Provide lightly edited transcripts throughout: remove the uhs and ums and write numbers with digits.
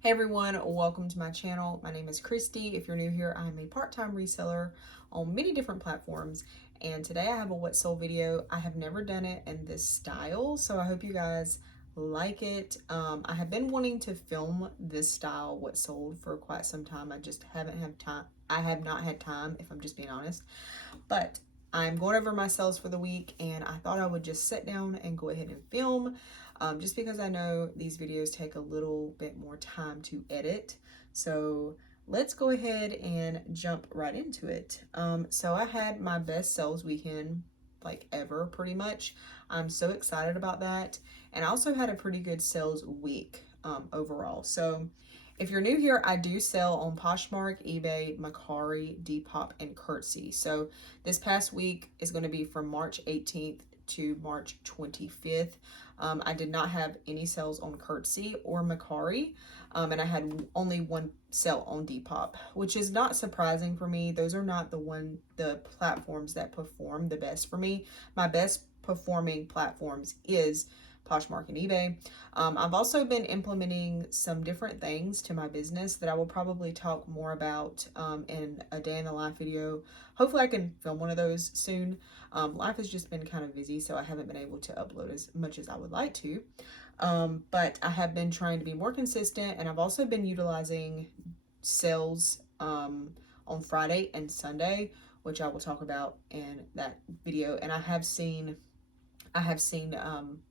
Hey everyone, welcome to my channel. My name is Christy. If you're new here, I'm a part-time reseller on many different platforms. And today I have a what sold video. I have never done it in this style, so I hope you guys like it. I have been wanting to film this style what sold for quite some time. I just haven't had time. I have not had time, if I'm just being honest. But I'm going over my sales for the week, and I thought I would just sit down and go ahead and film, just because I know these videos take a little bit more time to edit. So let's go ahead and jump right into it. So I had my best sales weekend like ever, pretty much. I'm so excited about that. And I also had a pretty good sales week overall. So if you're new here, I do sell on Poshmark, eBay, Mercari, Depop, and Curtsy. So this past week is going to be from March 18th to March 25th. I did not have any sales on Curtsy or Mercari, and I had only one sale on Depop, which is not surprising for me. Those are not the platforms that perform the best for me. My best performing platforms is Poshmark and eBay. I've also been implementing some different things to my business that I will probably talk more about in a day in the life video. Hopefully I can film one of those soon. Life has just been kind of busy, so I haven't been able to upload as much as I would like to. But I have been trying to be more consistent, and I've also been utilizing sales on Friday and Sunday, which I will talk about in that video. And I have seen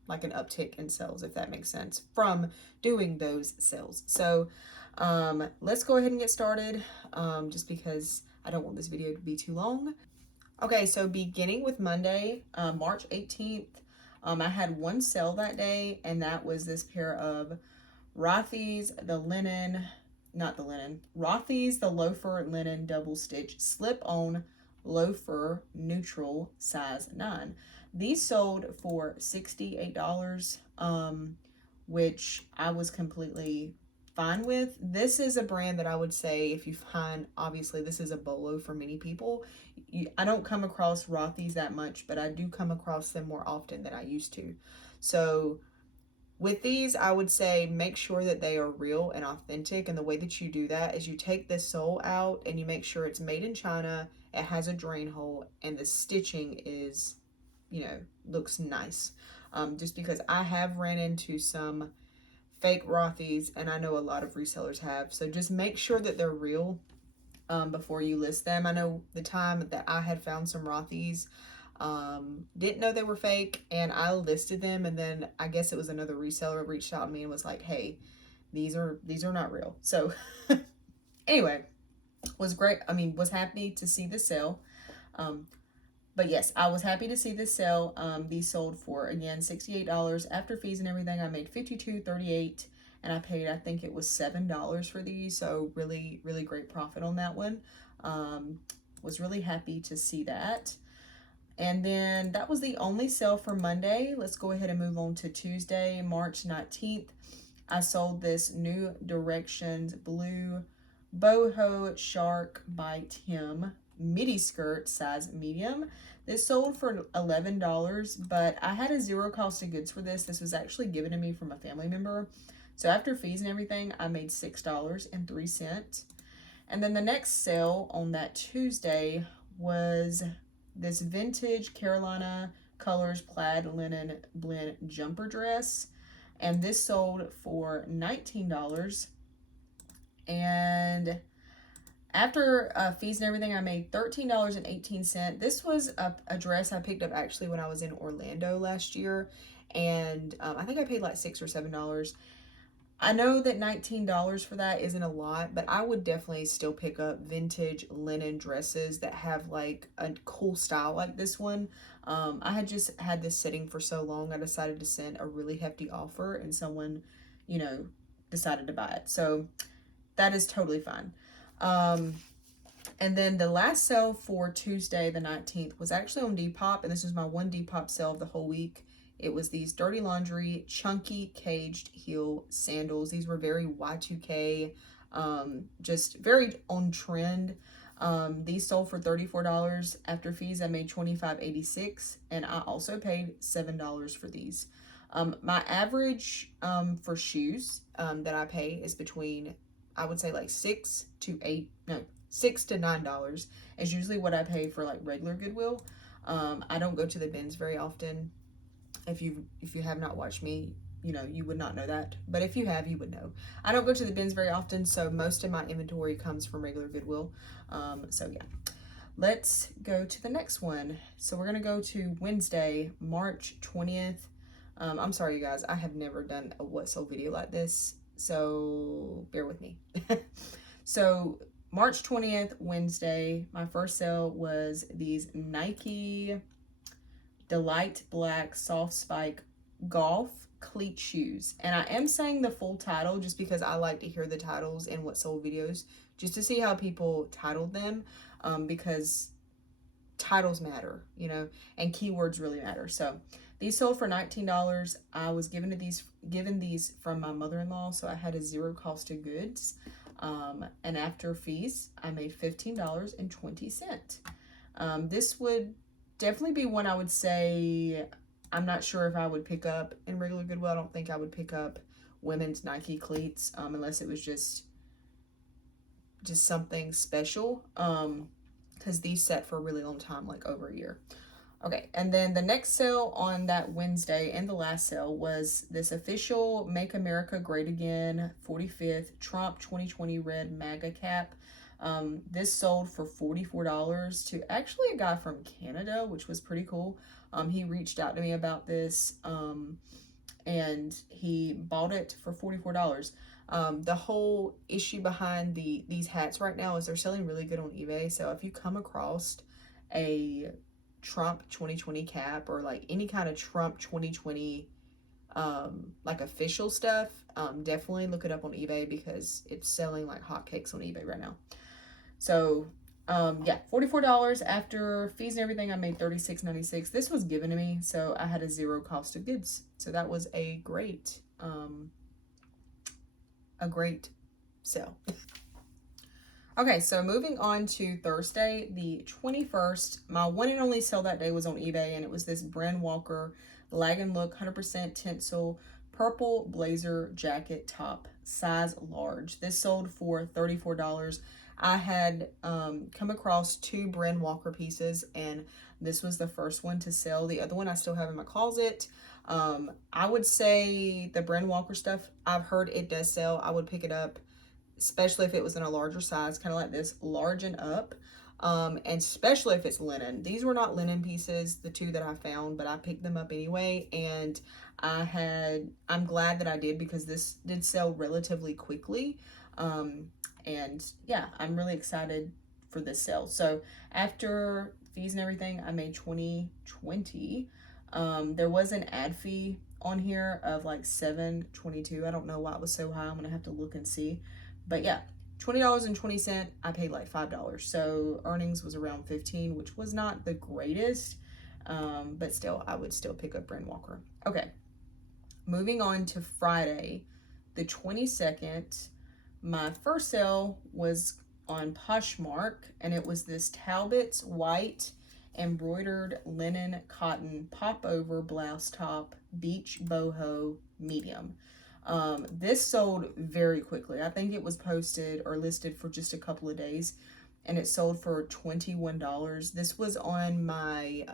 like an uptick in sales, if that makes sense, from doing those sales. So let's go ahead and get started, just because I don't want this video to be too long. Okay, so beginning with Monday, March 18th, I had one sale that day, and that was this pair of Rothy's, Rothy's, the loafer linen double stitch slip on loafer neutral size 9. These sold for $68, which I was completely fine with. This is a brand that I would say, if you find, obviously this is a bolo for many people. I don't come across Rothy's that much, but I do come across them more often than I used to. So with these, I would say make sure that they are real and authentic. And the way that you do that is you take the sole out and you make sure it's made in China, it has a drain hole, and the stitching is, looks nice. Just because I have ran into some fake Rothy's, and I know a lot of resellers have. So just make sure that they're real before you list them. I know the time that I had found some Rothy's, didn't know they were fake, and I listed them, and then I guess it was another reseller reached out to me and was like, hey, these are not real. So anyway, was happy to see the sale. But yes, I was happy to see this sale. These sold for, again, $68 after fees and everything. I made $52.38, and I paid, I think it was $7 for these. So really, really great profit on that one. Was really happy to see that. And then that was the only sale for Monday. Let's go ahead and move on to Tuesday, March 19th. I sold this New Directions blue boho shark bite hem midi skirt size medium. This sold for $11, but I had a zero cost of goods for this. This was actually given to me from a family member. So after fees and everything, I made $6.03. And then the next sale on that Tuesday was this vintage Carolina Colors plaid linen blend jumper dress. And this sold for $19. And after fees and everything, I made $13.18. This was a dress I picked up actually when I was in Orlando last year. And I think I paid like $6 or $7. I know that $19 for that isn't a lot, but I would definitely still pick up vintage linen dresses that have like a cool style like this one. I had just had this sitting for so long, I decided to send a really hefty offer, and someone, decided to buy it. So that is totally fine. And then the last sale for Tuesday, the 19th, was actually on Depop, and this was my one Depop sale of the whole week. It was these Dirty Laundry chunky caged heel sandals. These were very Y2K, just very on trend. These sold for $34. After fees, I made $25.86, and I also paid $7 for these. My average for shoes that I pay is between, I would say, like $6 to $9 is usually what I pay for like regular Goodwill. I don't go to the bins very often. If you have not watched me, you would not know that. But if you have, you would know. I don't go to the bins very often, so most of my inventory comes from regular Goodwill. So yeah. Let's go to the next one. So we're gonna go to Wednesday, March 20th. I'm sorry, you guys. I have never done a what sold video like this, so bear with me. So March 20th, Wednesday, my first sale was these Nike Delight Black Soft Spike Golf Cleat Shoes. And I am saying the full title just because I like to hear the titles in what sold videos, just to see how people titled them, because titles matter, and keywords really matter. So these sold for $19. I was given these from my mother-in-law, so I had a zero cost of goods. And after fees, I made $15.20. This would definitely be one I would say I'm not sure if I would pick up in regular Goodwill. I don't think I would pick up women's Nike cleats unless it was just something special, because these set for a really long time, like over a year. Okay, and then the next sale on that Wednesday and the last sale was this official Make America Great Again 45th Trump 2020 red MAGA cap. This sold for $44 to actually a guy from Canada, which was pretty cool. He reached out to me about this, and he bought it for $44. The whole issue behind these hats right now is they're selling really good on eBay. So if you come across a Trump 2020 cap or like any kind of Trump 2020 like official stuff, definitely look it up on eBay because it's selling like hotcakes on eBay right now. So yeah, $44 after fees and everything. I made $36.96. This was given to me, so I had a zero cost of goods. So that was a great sale. Okay, so moving on to Thursday, the 21st. My one and only sale that day was on eBay, and it was this Brand Walker Lag and Look 100% Tinsel purple blazer jacket top, size large. This sold for $34. I had come across two Brand Walker pieces, and this was the first one to sell. The other one I still have in my closet. I would say the Brand Walker stuff, I've heard it does sell. I would pick it up, especially if it was in a larger size, kind of like this, large and up. And especially if it's linen. These were not linen pieces, the two that I found, but I picked them up anyway, and I'm glad that I did because this did sell relatively quickly. And yeah, I'm really excited for this sale. So after fees and everything, I made $20.20. There was an ad fee on here of like $7.22. I don't know why it was so high. I'm gonna have to look and see. But yeah, $20.20. I paid like $5. So earnings was around 15, which was not the greatest. But still, I would still pick up Brand Walker. Okay. Moving on to Friday, the 22nd. My first sale was on Poshmark, and it was this Talbot's white embroidered linen cotton popover blouse top beach boho medium. This sold very quickly. I think it was posted or listed for just a couple of days, and it sold for $21. This was on my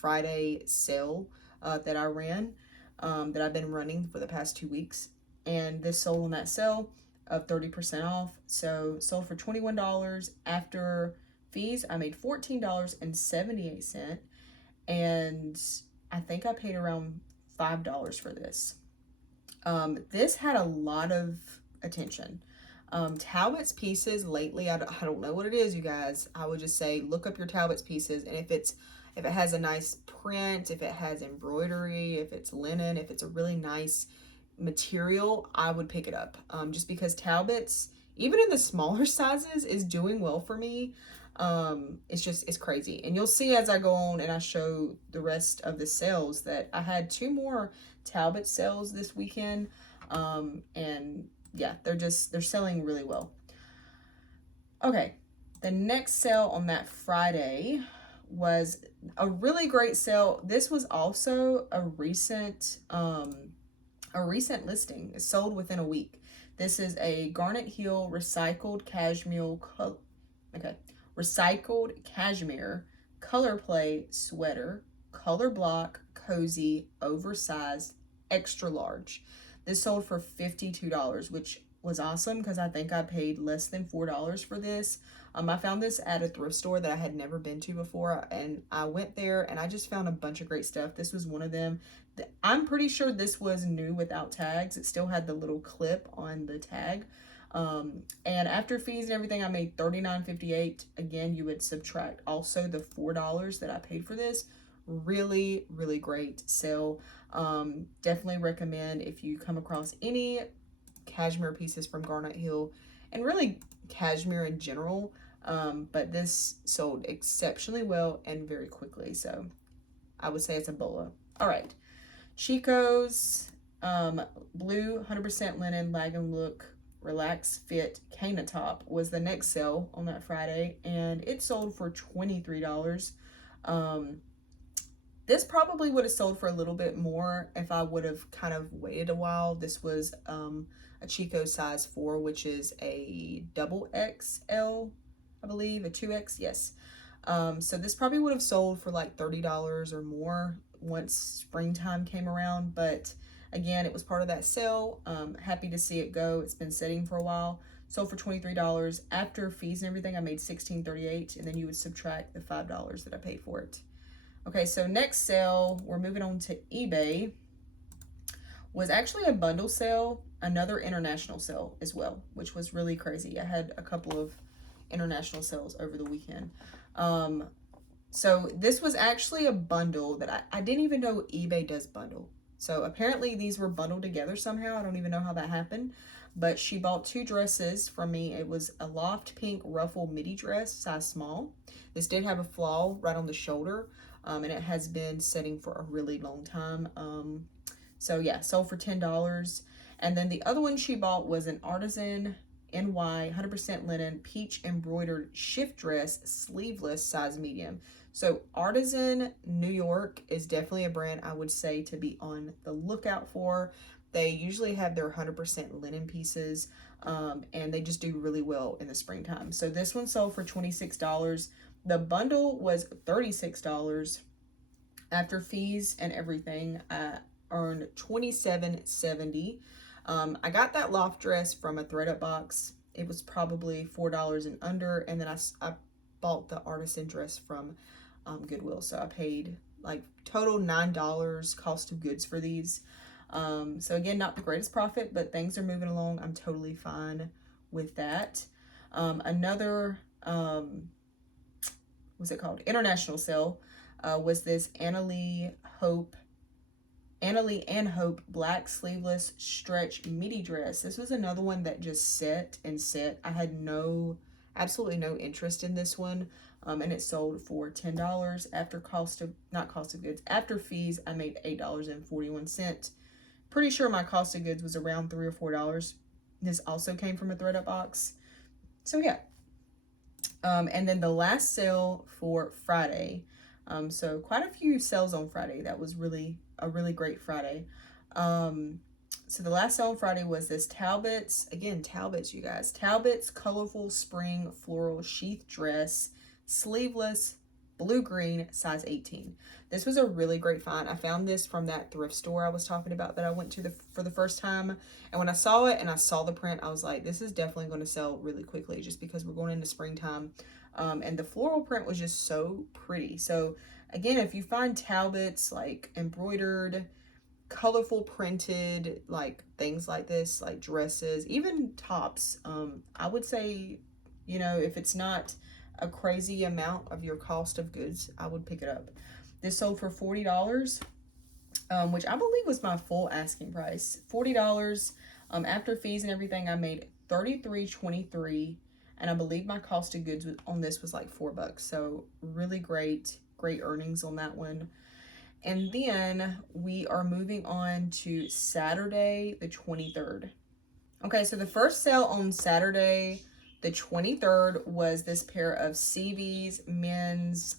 Friday sale that I ran, that I've been running for the past 2 weeks, and this sold on that sale of 30% off. So sold for $21. After fees, I made $14.78, and I think I paid around $5 for this. This had a lot of attention. Talbot's pieces lately, I don't know what it is, you guys. I would just say look up your Talbot's pieces, and if it has a nice print, if it has embroidery, if it's linen, if it's a really nice material, I would pick it up, just because Talbot's, even in the smaller sizes, is doing well for me. It's crazy, and you'll see as I go on and I show the rest of the sales that I had 2 more Talbot sales this weekend, and yeah, they're selling really well. Okay, the next sale on that Friday was a really great sale. This was also a recent listing. It sold within a week. This is a Garnet Hill recycled cashmere color play sweater, color block, cozy, oversized, extra large. This sold for $52, which was awesome because I think I paid less than $4 for this. I found this at a thrift store that I had never been to before, and I went there and I just found a bunch of great stuff. This was one of them. I'm pretty sure this was new without tags. It still had the little clip on the tag. And after fees and everything, I made $39.58. Again, you would subtract also the $4 that I paid for this. Really, really great sale. Definitely recommend if you come across any cashmere pieces from Garnet Hill, and really cashmere in general. But this sold exceptionally well and very quickly. So I would say it's a bolo. All right. Chico's blue 100% linen lagoon look relax fit Cana top was the next sale on that Friday, and it sold for $23. This probably would have sold for a little bit more if I would have kind of waited a while. This was a Chico size 4, which is a double XL, I believe, a 2X, yes. So this probably would have sold for like $30 or more once springtime came around, but again, it was part of that sale. Happy to see it go. It's been sitting for a while. Sold for $23. After fees and everything, I made $16.38, and then you would subtract the $5 that I paid for it. Okay, so next sale, we're moving on to eBay, was actually a bundle sale, another international sale as well, which was really crazy. I had a couple of international sales over the weekend. So this was actually a bundle that I didn't even know eBay does bundle. So apparently these were bundled together somehow. I don't even know how that happened. But she bought 2 dresses from me. It was a loft pink ruffle midi dress, size small. This did have a flaw right on the shoulder, and it has been sitting for a really long time. So yeah, sold for $10. And then the other one she bought was an Artisan NY 100% linen peach embroidered shift dress, sleeveless, size medium. So Artisan New York is definitely a brand I would say to be on the lookout for. They usually have their 100% linen pieces, and they just do really well in the springtime. So this one sold for $26. The bundle was $36. After fees and everything, I earned $27.70. I got that loft dress from a thread-up box. It was probably $4 and under, and then I bought the artisan dress from Goodwill. So I paid like total $9 cost of goods for these. So again, not the greatest profit, but things are moving along. I'm totally fine with that. Another, what's it called? International sale was this Annalie and Hope black sleeveless stretch midi dress. This was another one that just set and set. I had absolutely no interest in this one. And it sold for $10 after after fees. I made $8.41. Pretty sure my cost of goods was around $3 or $4. This also came from a thread-up box. So yeah. And then the last sale for Friday. So quite a few sales on Friday. That was a really great Friday. So the last sale on Friday was this Talbot's, you guys. Talbot's colorful spring floral sheath dress, sleeveless, blue-green, size 18. This was a really great find. I found this from that thrift store I was talking about that I went to for the first time. And when I saw it and I saw the print, I was like, this is definitely going to sell really quickly just because we're going into springtime. And the floral print was just so pretty. So again, if you find Talbot's like embroidered, colorful printed, like things like this, like dresses, even tops, I would say, if it's not a crazy amount of your cost of goods, I would pick it up. This sold for $40, which I believe was my full asking price. $40. After fees and everything, I made $33.23, and I believe my cost of goods on this was like $4. So really great earnings on that one. And then we are moving on to Saturday, the 23rd. Okay, so the first sale on Saturday, the 23rd, was this pair of CV's men's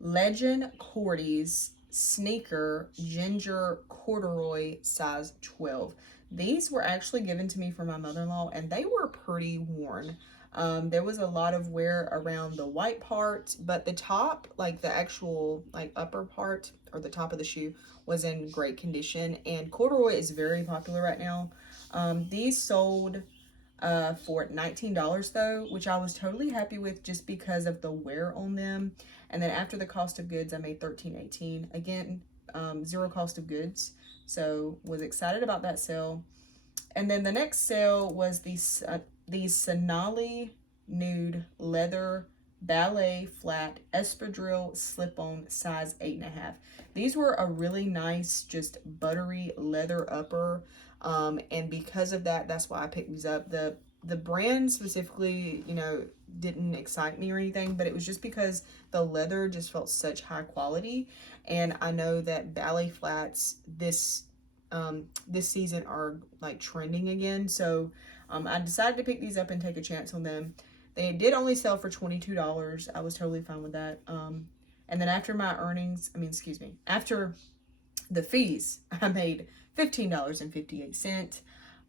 Legend Cordy's sneaker ginger corduroy size 12. These were actually given to me from my mother-in-law, and they were pretty worn. There was a lot of wear around the white part, but the top, like the actual like upper part or the top of the shoe, was in great condition. And corduroy is very popular right now. These sold for $19 though, which I was totally happy with just because of the wear on them. And then after the cost of goods, I made $13.18. Again, zero cost of goods, so was excited about that sale. And then the next sale was the Sonali nude leather ballet flat espadrille slip-on size 8.5. These were a really nice, just buttery leather upper, and because of that, that's why I picked these up. The brand specifically, you know, didn't excite me or anything, but it was just because the leather just felt such high quality, and I know that ballet flats this season are like trending again, so I decided to pick these up and take a chance on them. They did only sell for $22. I was totally fine with that. And then after my earnings, excuse me, after the fees, I made $15.58.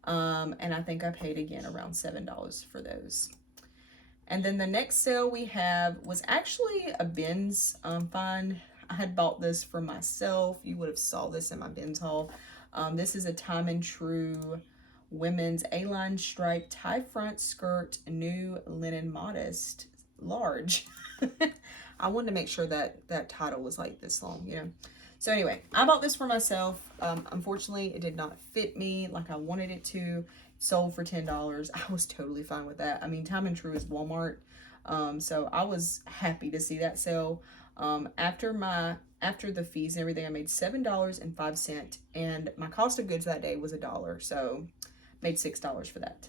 And I think I paid again around $7 for those. And then the next sale we have was actually a Ben's find. I had bought this for myself. You would have saw this in my Ben's haul. This is a Time and True women's A-line stripe tie front skirt, new linen modest, large. I wanted to make sure that that title was like this long, you know. So anyway, I bought this for myself. Unfortunately, it did not fit me like I wanted it to. Sold for $10. I was totally fine with that. I mean, Time and True is Walmart. So I was happy to see that sale. After the fees and everything, I made $7.05, and my cost of goods that day was $1. So made $6 for that.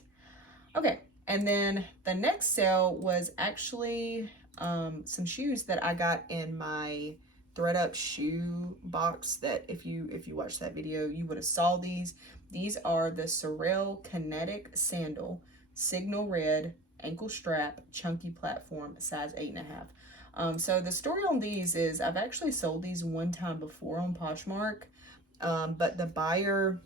Okay, and then the next sale was actually some shoes that I got in my thread up shoe box. That if you watched that video, you would have saw these. These are the Sorel Kinetic Sandal, Signal Red, ankle strap, chunky platform, size 8.5. So the story on these is I've actually sold these one time before on Poshmark, but the buyer,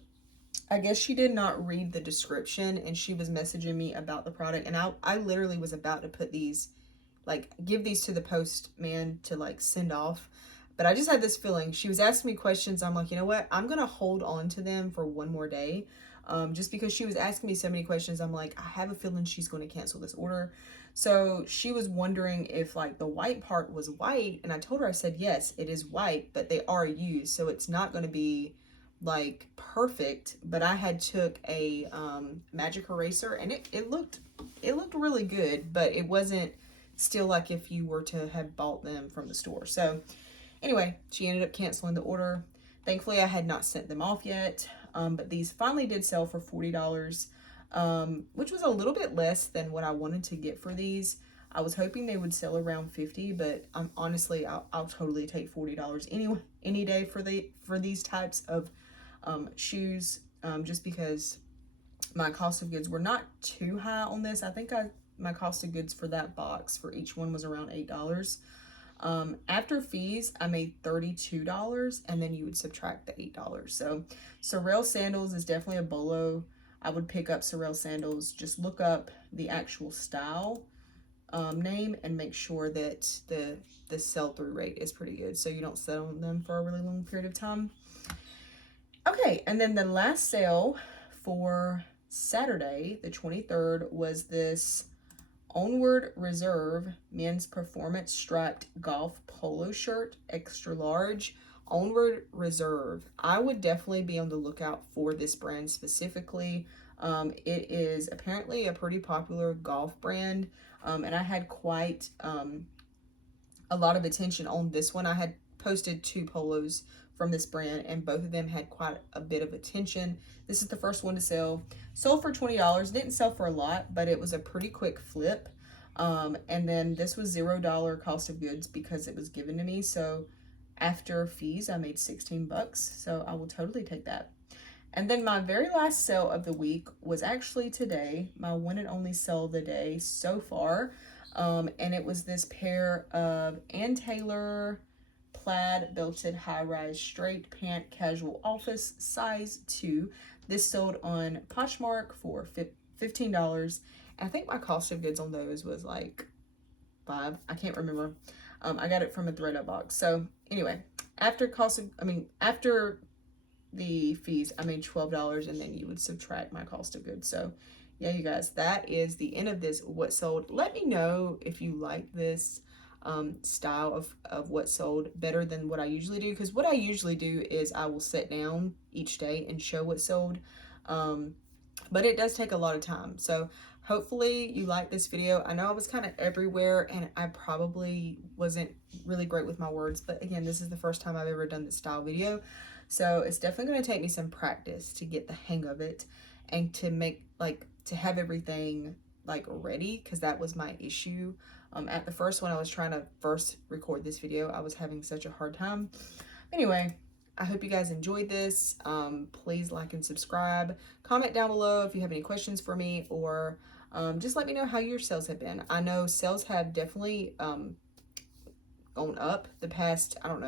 I guess she did not read the description, and she was messaging me about the product, and I literally was about to put these, like, give these to the postman to like send off, but I just had this feeling. She was asking me questions. I'm like, you know what, I'm gonna hold on to them for one more day, just because she was asking me so many questions. I'm like, I have a feeling she's going to cancel this order. So she was wondering if like the white part was white, and I told her, I said, yes, it is white, but they are used, so it's not going to be like perfect. But I had took a magic eraser, and it looked really good, but it wasn't still like if you were to have bought them from the store. So anyway, she ended up canceling the order. Thankfully, I had not sent them off yet, but these finally did sell for $40, which was a little bit less than what I wanted to get for these. I was hoping they would sell around $50, but honestly, I'll totally take $40 any day for these types of shoes, just because my cost of goods were not too high on this. I think my cost of goods for that box for each one was around $8. After fees, I made $32, and then you would subtract the $8. So Sorel sandals is definitely a bolo. I would pick up Sorel sandals. Just look up the actual style name and make sure that the sell-through rate is pretty good, so you don't sell on them for a really long period of time. Okay, and then the last sale for Saturday, the 23rd, was this Onward Reserve men's performance striped golf polo shirt, extra large. Onward Reserve. I would definitely be on the lookout for this brand specifically. It is apparently a pretty popular golf brand, and I had quite a lot of attention on this one. I had posted 2 polos from this brand, and both of them had quite a bit of attention. This is the first one to sell. Sold for $20. Didn't sell for a lot, but it was a pretty quick flip. And then this was $0 cost of goods because it was given to me. So after fees, I made 16 bucks. So I will totally take that. And then my very last sale of the week was actually today, my one and only sale of the day so far. And it was this pair of Ann Taylor plaid belted high-rise straight pant casual office size 2. This sold on Poshmark for $15. I think my cost of goods on those was like $5. I can't remember. I got it from a ThredUp box. So anyway, after after the fees, I made $12, and then you would subtract my cost of goods. So yeah, you guys, that is the end of this what sold. Let me know if you like this style of what sold better than what I usually do, because what I usually do is I will sit down each day and show what sold, but it does take a lot of time. So hopefully you like this video. I know I was kind of everywhere and I probably wasn't really great with my words, but again, this is the first time I've ever done this style video, so it's definitely going to take me some practice to get the hang of it and to make to have everything ready, because that was my issue. At the first, when I was trying to first record this video, I was having such a hard time. Anyway, I hope you guys enjoyed this. Please like and subscribe. Comment down below if you have any questions for me, or just let me know how your sales have been. I know sales have definitely gone up the past, I don't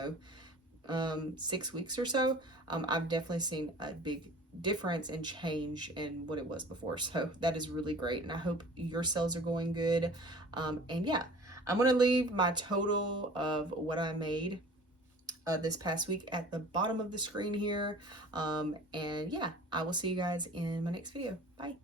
know, 6 weeks or so. I've definitely seen a big difference and change in what it was before, so that is really great, and I hope your sales are going good. And yeah, I'm gonna leave my total of what I made this past week at the bottom of the screen here, and yeah, I will see you guys in my next video. Bye.